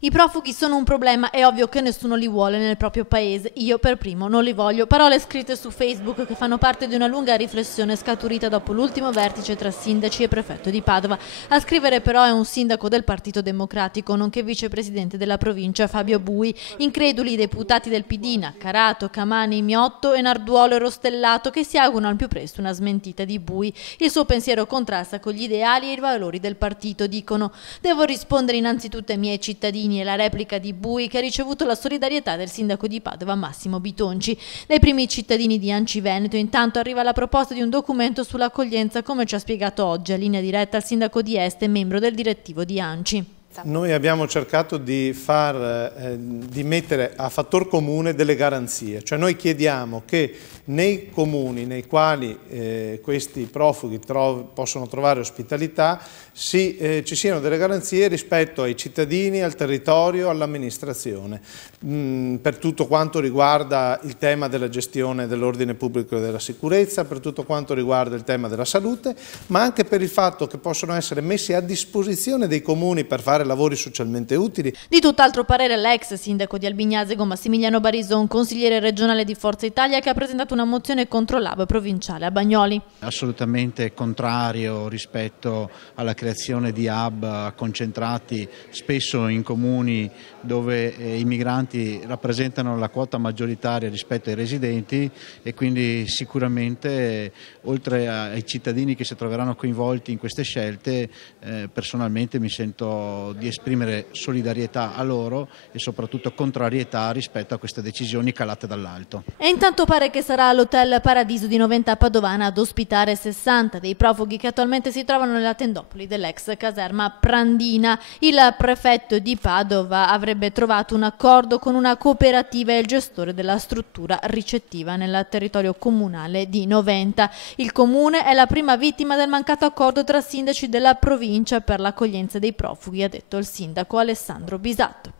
I profughi sono un problema, è ovvio che nessuno li vuole nel proprio paese, io per primo non li voglio. Parole scritte su Facebook che fanno parte di una lunga riflessione scaturita dopo l'ultimo vertice tra sindaci e prefetto di Padova. A scrivere però è un sindaco del Partito Democratico, nonché vicepresidente della provincia Fabio Bui. Increduli i deputati del PD, Naccarato, Camani, Miotto e Narduolo e Rostellato, che si augurano al più presto una smentita di Bui. Il suo pensiero contrasta con gli ideali e i valori del partito, dicono. Devo rispondere innanzitutto ai miei cittadini e la replica di Bui, che ha ricevuto la solidarietà del sindaco di Padova Massimo Bitonci. Dai primi cittadini di Anci Veneto intanto arriva la proposta di un documento sull'accoglienza, come ci ha spiegato oggi a linea diretta il sindaco di Este, membro del direttivo di Anci. Noi abbiamo cercato di mettere a fattor comune delle garanzie, cioè noi chiediamo che nei comuni nei quali questi profughi possono trovare ospitalità ci siano delle garanzie rispetto ai cittadini, al territorio, all'amministrazione, per tutto quanto riguarda il tema della gestione dell'ordine pubblico e della sicurezza, per tutto quanto riguarda il tema della salute, ma anche per il fatto che possono essere messi a disposizione dei comuni per fare lavori socialmente utili. Di tutt'altro parere l'ex sindaco di Albignasego Massimiliano Barison, consigliere regionale di Forza Italia, che ha presentato una mozione contro l'hub provinciale a Bagnoli. Assolutamente contrario rispetto alla creazione di hub concentrati spesso in comuni dove i migranti rappresentano la quota maggioritaria rispetto ai residenti, e quindi sicuramente oltre ai cittadini che si troveranno coinvolti in queste scelte, personalmente mi sento di esprimere solidarietà a loro e soprattutto contrarietà rispetto a queste decisioni calate dall'alto. E intanto pare che sarà l'Hotel Paradiso di Noventa Padovana ad ospitare 60 dei profughi che attualmente si trovano nella tendopoli dell'ex caserma Prandina. Il prefetto di Padova avrebbe trovato un accordo con una cooperativa e il gestore della struttura ricettiva nel territorio comunale di Noventa. Il comune è la prima vittima del mancato accordo tra sindaci della provincia per l'accoglienza dei profughi, ha detto il sindaco Alessandro Bisatto.